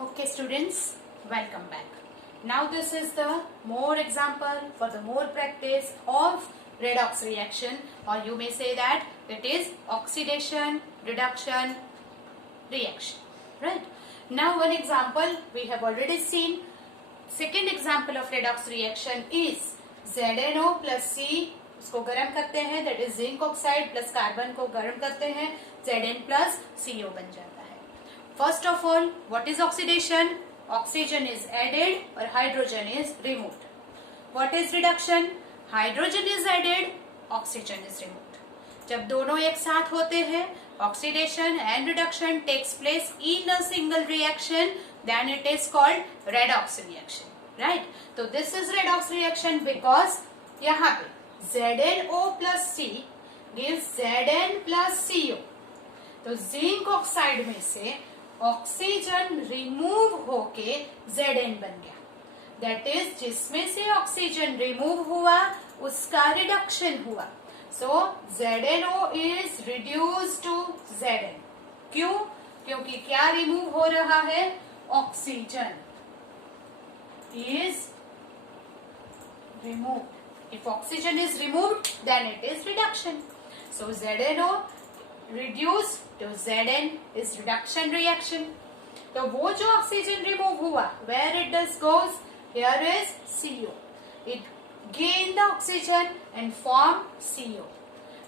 Okay students, welcome back. Now this is the more example for the more practice of redox reaction, or you may say that it is oxidation reduction reaction, right? Now one example we have already seen. Second example of redox reaction is ZnO plus C, उसको गर्म करते हैं, that is zinc oxide plus carbon को गर्म करते हैं, Zn plus CO बन जाता है. First of all, what is oxidation? Oxygen is added or hydrogen is removed. What is reduction? Hydrogen is added, oxygen is removed. जब दोनों एक साथ होते हैं, oxidation and reduction takes place in a single reaction, then it is called redox reaction, right? तो this is redox reaction because यहाँ पे ZnO plus C gives Zn plus CO. तो जिंक ऑक्साइड में से ऑक्सीजन रिमूव होके Zn बन गया. That is जिसमें से ऑक्सीजन रिमूव हुआ उसका रिडक्शन हुआ. So ZnO is reduce to Zn. क्यों? क्योंकि क्या रिमूव हो रहा है? Oxygen is removed. If oxygen is removed, then it is reduction. So ZnO reduced to Zn is reduction reaction. तो वो जो ऑक्सीजन रिमूव हुआ, where it does goes? Here is CO. It gained the oxygen and formed CO.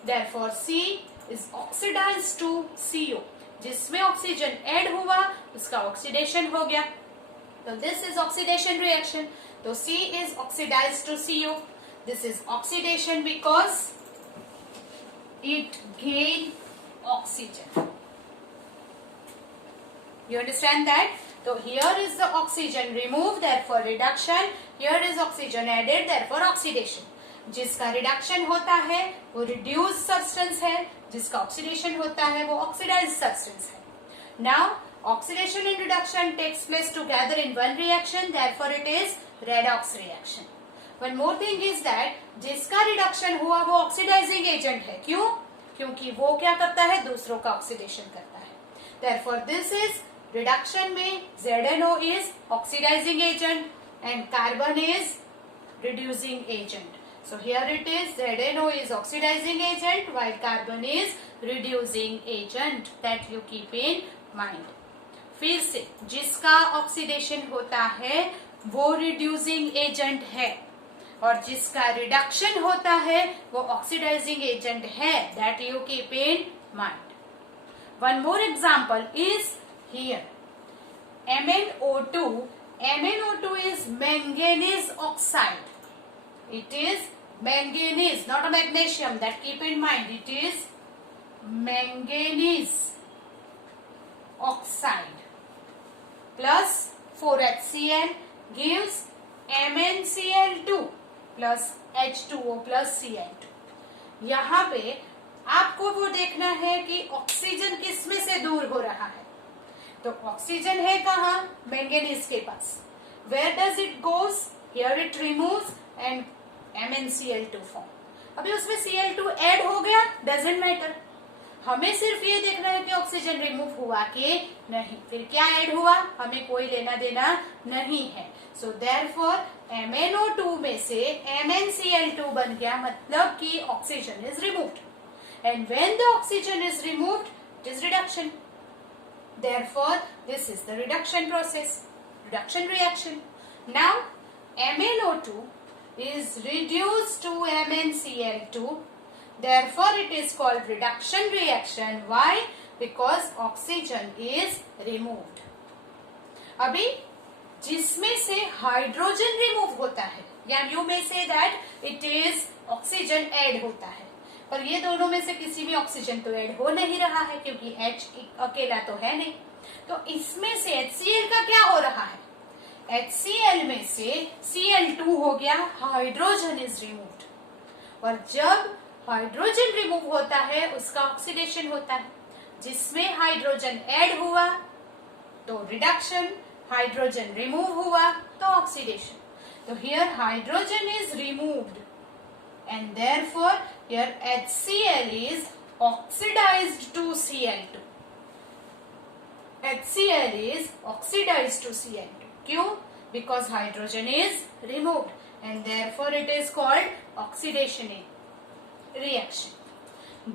Therefore C is oxidized to CO. जिसमें oxygen add हुआ उसका oxidation हो गया. तो this is oxidation reaction. तो C is oxidized to CO. This is oxidation because it gained oxygen. You understand that? So here is the oxygen removed, therefore reduction. Here is oxygen added, therefore oxidation. जिसका reduction होता है वो reduced substance है, जिसका oxidation होता है वो oxidized substance है. Now oxidation and reduction takes place together in one reaction, therefore it is redox reaction. One more thing is that जिसका रिडक्शन हुआ वो ऑक्सीडाइजिंग एजेंट है. क्यों? क्योंकि वो क्या करता है? दूसरों का ऑक्सीडेशन करता है. Therefore this is reduction में ZnO is oxidizing agent and carbon is reducing agent. So here it is ZnO is oxidizing agent while carbon is reducing agent. That you keep in mind. फिर से जिसका oxidation होता है वो reducing agent है और जिसका रिडक्शन होता है वो ऑक्सीडाइजिंग एजेंट है. That you keep in mind. One more example is here MnO2. MnO2 is manganese oxide. It is manganese, not a magnesium. That keep in mind. It is manganese oxide plus 4HCl gives MnCl2 plus H2O plus Cl2. यहाँ पे आपको वो देखना है कि oxygen किसमें से दूर हो रहा है. तो ऑक्सीजन है कहाँ? मैंगनीज के पास. Where does it goes? Here it removes and MnCl2 form. अभी उसमें Cl2 ऐड हो गया, doesn't matter. हमें सिर्फ ये देखना है कि ऑक्सीजन रिमूव हुआ कि नहीं. फिर क्या ऐड हुआ हमें कोई लेना देना नहीं है. सो देयरफॉर MnO2 में से MnCl2 बन गया, मतलब कि oxygen is removed. And when the oxygen is removed it is reduction. Therefore this is the reduction process, reduction reaction. Now MnO2 is reduced to MnCl2. Therefore, it is called reduction reaction. Why? Because oxygen is removed. अभी जिसमें से hydrogen remove होता है, या you may say that it is oxygen add होता है, पर ये दोनों में से किसी भी ऑक्सीजन तो ऐड हो नहीं रहा है क्योंकि H अकेला तो है नहीं. तो इसमें से HCl का क्या हो रहा है? HCl में से Cl2 हो गया, हाइड्रोजन इज रिमूव्ड. और जब हाइड्रोजन रिमूव होता है उसका ऑक्सीडेशन होता है. जिसमें हाइड्रोजन ऐड हुआ तो रिडक्शन, हाइड्रोजन रिमूव हुआ तो ऑक्सीडेशन. तो here hydrogen is removed and therefore here HCl is oxidized to Cl2. HCl is oxidized to Cl2. क्यों? Because hydrogen is removed and therefore it is called oxidation reaction.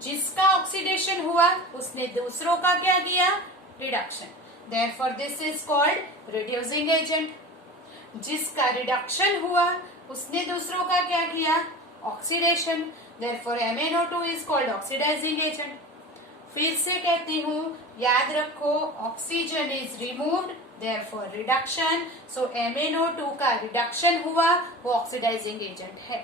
जिसका oxidation हुआ उसने दूसरों का क्या किया? Reduction. Therefore this is called reducing agent. जिसका reduction हुआ उसने दूसरों का क्या किया? Oxidation. Therefore MnO2 is called oxidizing agent. फिर से कहती हूँ, याद रखो, oxygen is removed therefore reduction. So MnO2 का रिडक्शन हुआ, वो ऑक्सीडाइजिंग एजेंट है.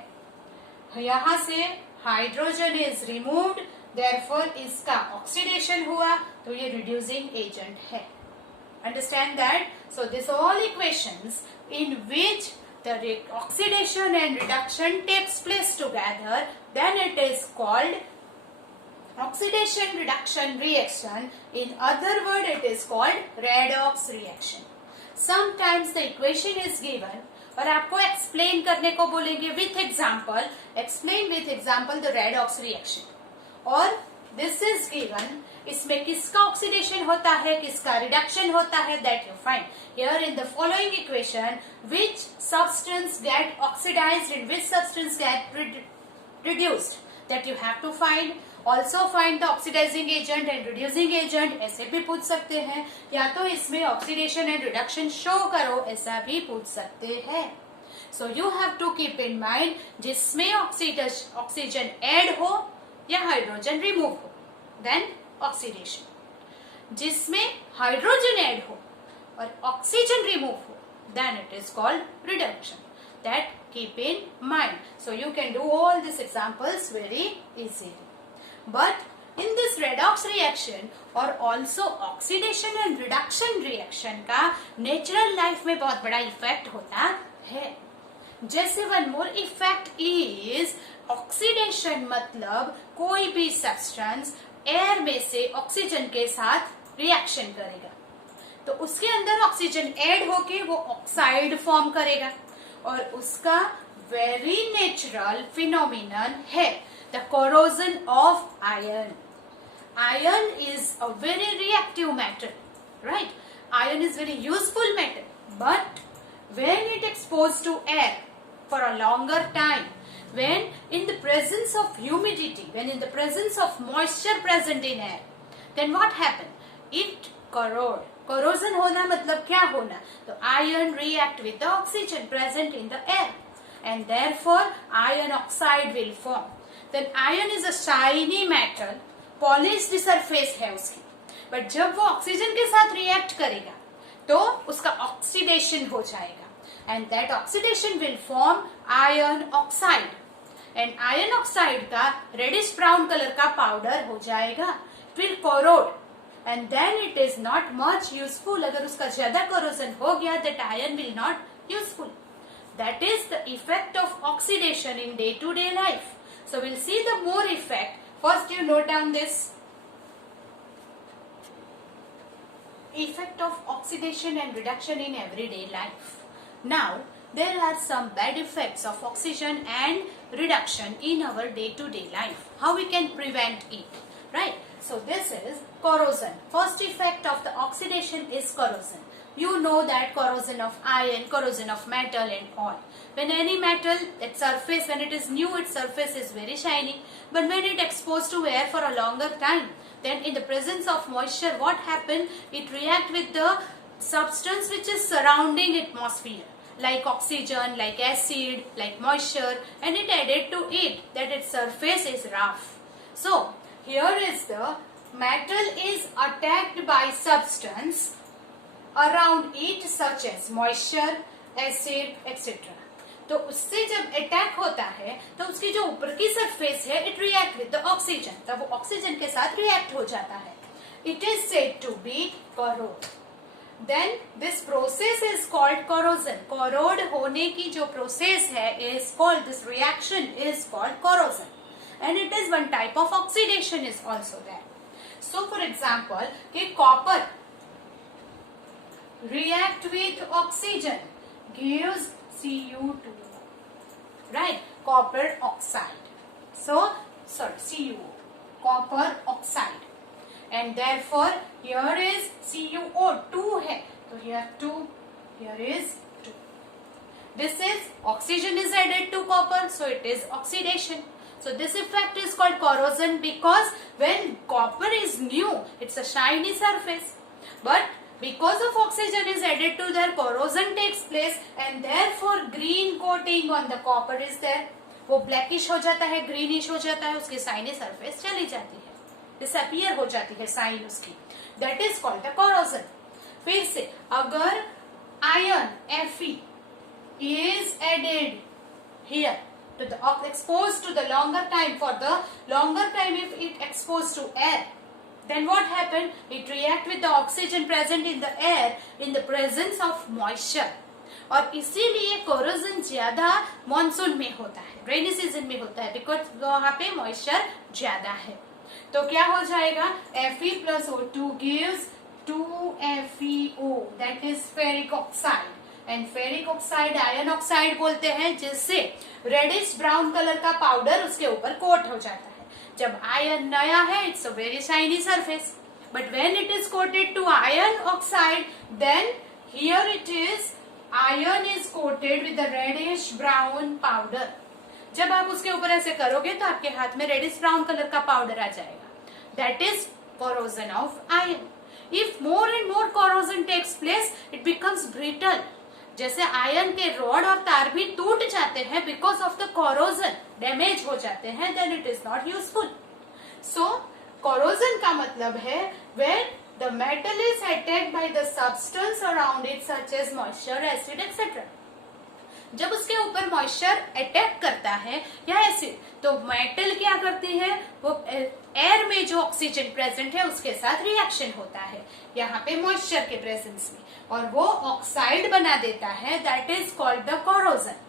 यहाँ से हाइड्रोजन इज रिमूव्ड therefore इसका ऑक्सीडेशन हुआ, तो ये रिड्यूसिंग एजेंट है. Understand that? So this all equations in which the oxidation and reduction takes place together, then it is called oxidation reduction reaction. In other word, it is called redox reaction. Sometimes the equation is given और आपको explain करने को बोलेंगे with example. Explain with example the redox reaction. और this is given. इसमें किसका oxidation होता है, किसका रिडक्शन होता है, that you find. Here in the following equation, which substance get oxidized and which substance get reduced, that you have to find. Also find the oxidizing agent and reducing agent. ऐसे भी पूछ सकते हैं, या तो इसमें ऑक्सीडेशन एंड रिडक्शन शो करो, ऐसा भी पूछ सकते हैं. So you have to keep in mind, जिसमें ऑक्सीजन ऐड हो या हाइड्रोजन रिमूव हो, then ऑक्सीडेशन. जिसमें हाइड्रोजन ऐड हो और ऑक्सीजन रिमूव हो, then it is called reduction. That keep in mind. So you can do all these examples very easily. But in this redox reaction or also oxidation and reduction reaction का natural life में बहुत बड़ा effect होता है. जैसे one more effect is oxidation, मतलब कोई भी substance एयर में से ऑक्सीजन के साथ रिएक्शन करेगा, तो उसके अंदर ऑक्सीजन ऐड होके वो ऑक्साइड फॉर्म करेगा और उसका वेरी नेचुरल फिनोमिनन है the corrosion of iron. Iron is a very reactive matter, right? Iron is very useful matter, but when it expose to air for a longer time, when in the presence of humidity, when in the presence of moisture present in air, then what happen? It corrode. Corrosion होना मतलब क्या होना? तो iron react with the oxygen present in the air and therefore iron oxide will form. Then iron is a shiny metal, polished surface है उसकी, but जब वो oxygen के साथ रिएक्ट करेगा तो उसका ऑक्सीडेशन हो जाएगा and that oxidation will form iron oxide. And iron oxide का रेडिश ब्राउन कलर का पाउडर हो जाएगा. It will corrode and then it is not much useful. अगर उसका ज्यादा कोरोजन हो गया, that iron will not useful. That is the effect of oxidation in day to day life. So will see the more effect. First you note down this effect of oxidation and reduction in everyday life. Now there are some bad effects of oxidation and reduction in our day-to-day life. How we can prevent it, right? So this is corrosion. First effect of the oxidation is corrosion. You know that corrosion of iron, corrosion of metal and all. When any metal, its surface, when it is new, its surface is very shiny. But when it exposed to air for a longer time, then in the presence of moisture, what happens? It react with the substance which is surrounding atmosphere, like oxygen, like acid, like moisture, and it added to it that its surface is rough. So here is the metal is attacked by substance around it such as moisture, acid, etc. तो उससे जब attack होता है तो उसकी जो ऊपर की सरफेस है, it react with the oxygen, तब वो ऑक्सीजन के साथ रिएक्ट हो जाता है. It is said to be corrode. Then this process is called corrosion. Corrode होने की जो process है is called, this reaction is called corrosion, and it is one type of oxidation is also there. So for example, कि copper react with oxygen gives Cu2, right? Copper oxide. So sorry, CuO, copper oxide. and therefore here is CuO2 है, तो here 2, here is 2. This is oxygen is added to copper, so it is oxidation. So this effect is called corrosion because when copper is new, it's a shiny surface. But because of oxygen is added to there, corrosion takes place and therefore green coating on the copper is there. वो blackish हो जाता है, greenish हो जाता है, उसकी shiny surface चली जाती है, disappear हो जाती है shine उसकी. That is called the corrosion. फिर से अगर iron Fe is added here to the exposed to the longer time, for the longer time if it exposed to air, then what happened? It react with the oxygen present in the air in the presence of moisture. और इसीलिए corrosion ज्यादा monsoon में होता है, rainy season में होता है, because वहां पे मॉइस्चर ज्यादा है. तो क्या हो जाएगा? Fe plus O2 gives 2FeO, that is ferric oxide. And ferric oxide iron oxide बोलते हैं, जिससे रेडिश ब्राउन कलर का पाउडर उसके ऊपर कोट हो जाता है. जब आयरन नया है, it's a very shiny surface, but when it is coated to iron oxide, then here it is iron is coated with the reddish brown powder. जब आप उसके ऊपर ऐसे करोगे तो आपके हाथ में रेडिश ब्राउन कलर का पाउडर आ जाएगा. That is corrosion of iron. If more and more corrosion takes place, it becomes brittle. जैसे आयरन के रॉड और तार भी टूट जाते हैं because of the corrosion, damage हो जाते हैं, then it is not useful. So corrosion का मतलब है when the metal is attacked by the substance around it such as moisture, acid, etc. जब उसके ऊपर मॉइस्चर अटैक करता है या एसिड, तो मेटल क्या करती है? वो एयर में जो ऑक्सीजन प्रेजेंट है उसके साथ रिएक्शन होता है यहाँ पे मॉइस्चर के प्रेजेंस में, और वो ऑक्साइड बना देता है. That is called the corrosion.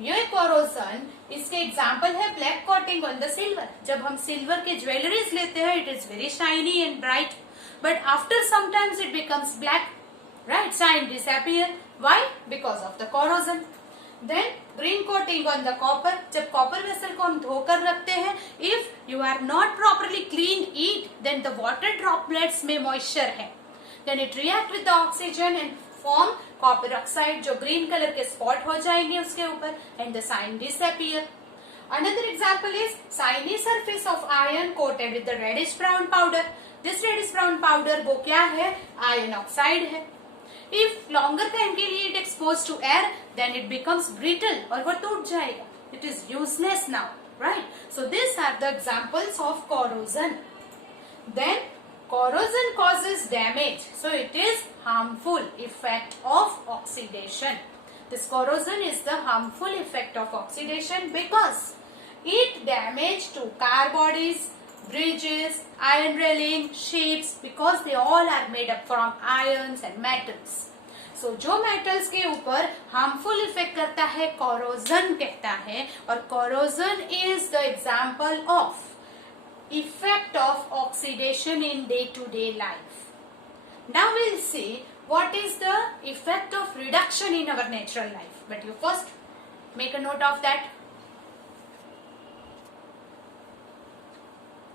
ये corrosion, इसके एग्जाम्पल है black coating on the silver. जब हम सिल्वर के ज्वेलरीज लेते हैं, it is very shiny and bright, but after sometimes it becomes black, right? Shine disappear. Why? Because of the corrosion. Then green coating on the copper. जब copper vessel को हम धोकर रखते हैं, if you are not properly cleaned it, then the water droplets में moisture है, then it react with the oxygen and form copper oxide, जो green color के spot हो जाएंगे उसके ऊपर, and the shine disappear. Another example is shiny surface of iron coated with the reddish brown powder. This reddish brown powder वो क्या है? Iron oxide है. If longer time के लिए it exposed to air, then it becomes brittle, और वो टूट जाएगा. It is useless now, right? So these are the examples of corrosion. Then corrosion causes damage, so it is harmful effect of oxidation. This corrosion is the harmful effect of oxidation because it damage to car bodies, bridges, iron railing, ships, because they all are made up from irons and metals. So जो metals के ऊपर harmful effect करता है, corrosion कहता है, और corrosion is the example of effect of oxidation in day-to-day life. Now we'll see what is the effect of reduction in our natural life. But you first make a note of that.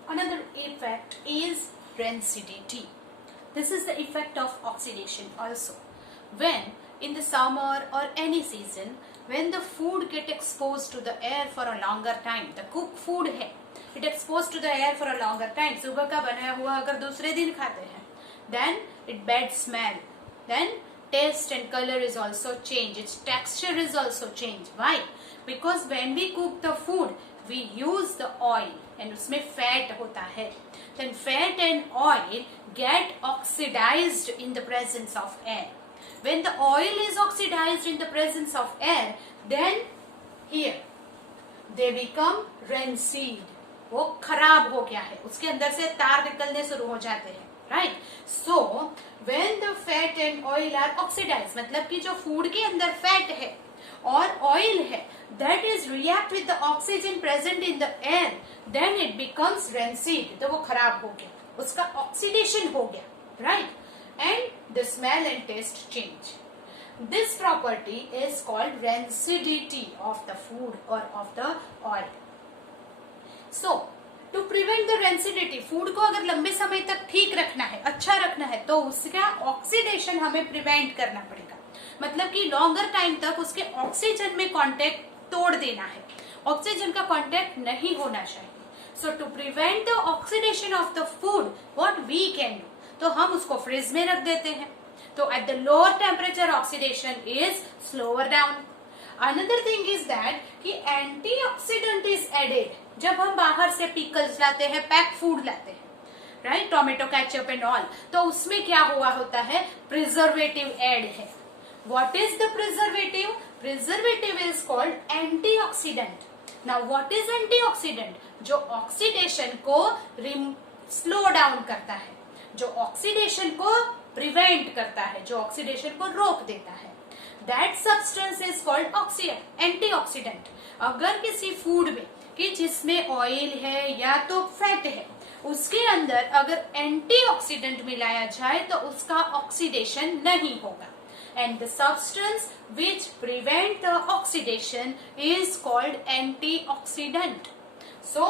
Another effect is rancidity. This is the effect of oxidation also. When in the summer or any season, when the food get exposed to the air for a longer time, the cooked food है, it exposed to the air for a longer time, सुबह का बनाया हुआ अगर दूसरे दिन खाते हैं, then it bad smell, then taste and color is also change, its texture is also change. Why? Because when we cook the food, we use the oil and उसमें fat होता है, then fat and oil get oxidized in the presence of air. When the oil is oxidized in the presence of air, then here they become rancid. वो खराब हो गया है, उसके अंदर से तार निकलने शुरू हो जाते हैं, right? So when the fat and oil are oxidized, मतलब कि जो फूड के अंदर फैट है और ऑयल है, that is react with the oxygen present in the air, then it becomes rancid. तो वो खराब हो गया, उसका oxidation हो गया, right? And the smell and taste change. This property is called rancidity of the food or of the oil. So to prevent the rancidity, food को अगर लंबे समय तक ठीक रखना है, अच्छा रखना है, तो उसका ऑक्सीडेशन हमें प्रिवेंट करना पड़ेगा। मतलब कि लॉन्गर टाइम तक उसके ऑक्सीजन में कांटेक्ट तोड़ देना है, ऑक्सीजन का कांटेक्ट नहीं होना चाहिए। So to prevent the oxidation of the food what we can do, तो हम उसको फ्रिज में रख देते हैं। तो at the lower temperature oxidation is slower down. Another thing is that कि एंटीऑक्सीडेंट इज एडेड। जब हम बाहर से पिकल्स लाते हैं, पैक फूड लाते हैं, right, tomato ketchup and all, तो उसमें क्या हुआ होता है, प्रिजर्वेटिव एड है। What is the preservative? Preservative is called antioxidant. Now what is antioxidant? जो ऑक्सीडेशन को स्लो डाउन करता है, जो ऑक्सीडेशन को प्रिवेंट करता है, जो ऑक्सीडेशन को रोक देता है। That substance is called antioxidant. अगर किसी फूड में कि जिसमें ऑयल है या तो फैट है, उसके अंदर अगर एंटीऑक्सीडेंट मिलाया जाए तो उसका ऑक्सीडेशन नहीं होगा। And the substance which prevent the oxidation is called antioxidant. So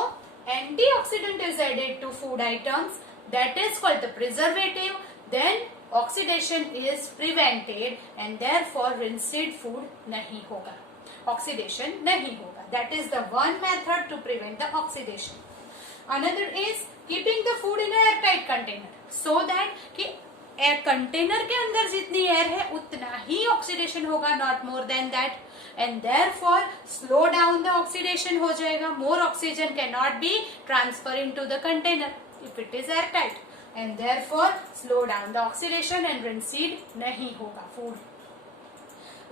antioxidant is added to food items, that is called the preservative, then oxidation is prevented and therefore rancid food नहीं होगा, oxidation नहीं होगा। That is the one method to prevent the oxidation. Another is keeping the food in a airtight container, so that कि air container के अंदर जितनी air है उतना ही ऑक्सीडेशन होगा, not more than that, and therefore slow down the oxidation हो जाएगा। More oxygen can not be transfer into the container if it is air tight, and therefore slow down the oxidation and rancid नहीं होगा food.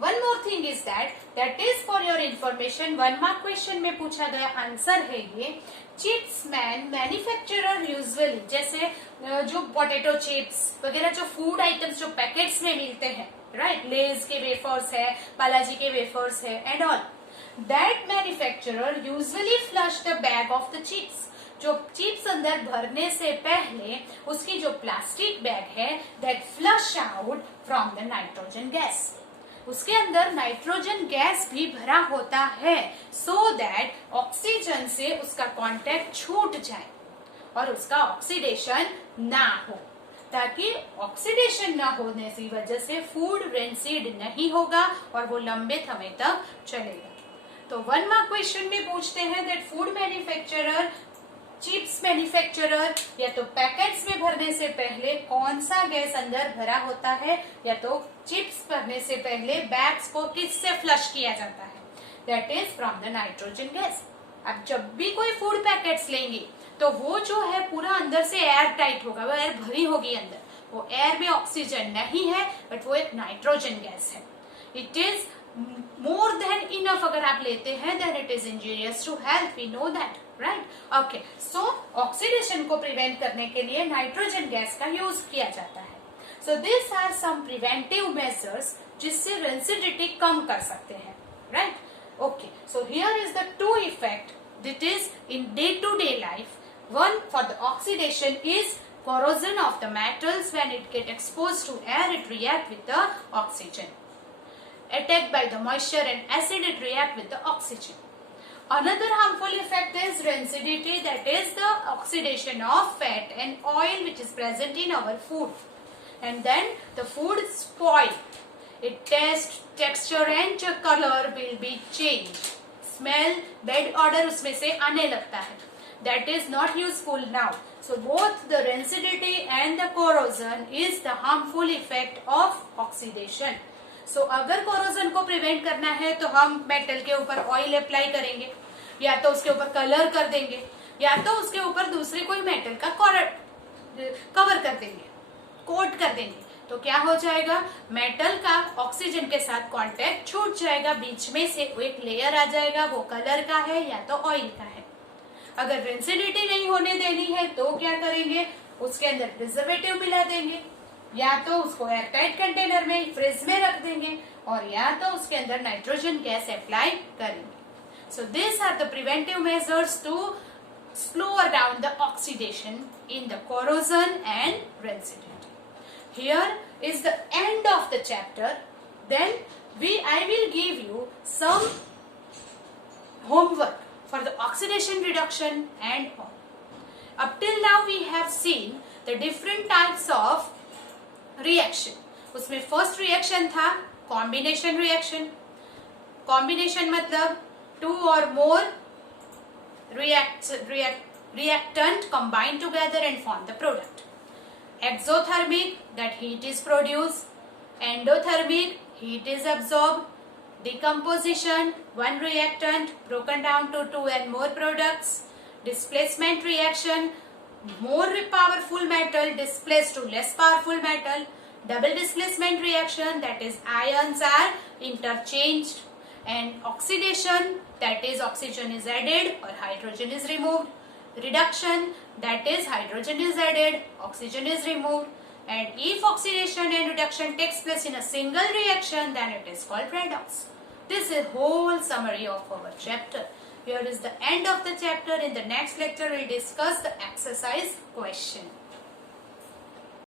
One more thing is that is for your information, 1 mark question में पूछा गया answer है ये, chips manufacturer usually, जैसे जो potato chips वगैरह जो फूड आइटम्स जो पैकेट्स में मिलते हैं, राइट, लेज के वेफर्स है, बालाजी के वेफर्स है and all, that manufacturer usually flush the bag of the chips. जो चिप्स अंदर भरने से पहले उसकी जो प्लास्टिक बैग है, that flush out from the nitrogen gas, उसके अंदर नाइट्रोजन गैस भी भरा होता है, सो दैट ऑक्सीजन से उसका कांटेक्ट छूट जाए और उसका ऑक्सीडेशन ना हो, ताकि ऑक्सीडेशन ना होने की वजह से फूड रेंसिड नहीं होगा और वो लंबे समय तक चलेगा। तो 1 मार्क क्वेश्चन में पूछते हैं that food manufacturer, chips manufacturer या तो पैकेट्स में भरने से पहले कौन सा गैस अंदर भरा होता है, या तो चिप्स भरने से पहले बैग्स को किससे फ्लश किया जाता है, that is from the nitrogen gas. अब जब भी कोई फूड पैकेट्स लेंगे तो वो जो है पूरा अंदर से एयर टाइट होगा, वो एयर भरी होगी अंदर, वो एयर में ऑक्सीजन नहीं है बट वो एक नाइट्रोजन गैस है। It is more than enough अगर आप लेते हैं, then it is injurious to health, we know that, right. Okay, so oxidation को प्रिवेंट करने के लिए नाइट्रोजन गैस का यूज किया जाता है। So this are some preventive measures जिससे रेंसिडिटी कम कर सकते हैं, right. Okay, so here is the 2 effect that is in day-to-day life. One for the oxidation is corrosion of the metals. When it get exposed to air, it react with the oxygen. Attacked by the moisture and acid, it react with the oxygen. Another harmful effect is rancidity, that is the oxidation of fat and oil which is present in our food, and then the food spoil. Its taste, texture and color will be changed. Smell, bad odor उसमें से आने लगता है. That is not useful now. So both the rancidity and the corrosion is the harmful effect of oxidation. So अगर corrosion को prevent करना है तो हम मेटल के ऊपर ऑयल अप्लाई करेंगे, या तो उसके ऊपर कलर कर देंगे, या तो उसके ऊपर दूसरे कोई मेटल का कवर कर देंगे, कोट कर देंगे। तो क्या हो जाएगा, मेटल का ऑक्सीजन के साथ कांटेक्ट छूट जाएगा, बीच में से एक लेयर आ जाएगा, वो कलर का है या तो ऑयल का है। अगर रेंसिडिटी नहीं होने देनी है तो क्या करेंगे, उसके अंदर प्रिजर्वेटिव मिला देंगे, या तो उसको एयरटाइट कंटेनर में फ्रिज में रख देंगे, और या तो उसके अंदर नाइट्रोजन गैस अप्लाई करेंगे। So this are the preventive measures to slow down the oxidation in the corrosion and rancidity. Here is the end of the chapter. Then I will give you some homework for the oxidation reduction and all. Up till now we have seen the different types of reaction. उसमें first reaction था combination reaction. Combination मतलब two or more reactant combine together and form the product. Exothermic, that heat is produced. Endothermic, heat is absorbed. Decomposition, one reactant broken down to two and more products. Displacement reaction, more powerful metal displaced to less powerful metal. Double displacement reaction, that is ions are interchanged. And oxidation, that is oxygen is added or hydrogen is removed. Reduction, that is hydrogen is added, oxygen is removed. And if oxidation and reduction takes place in a single reaction, then it is called redox. This is whole summary of our chapter. Here is the end of the chapter. In the next lecture, we will discuss the exercise question.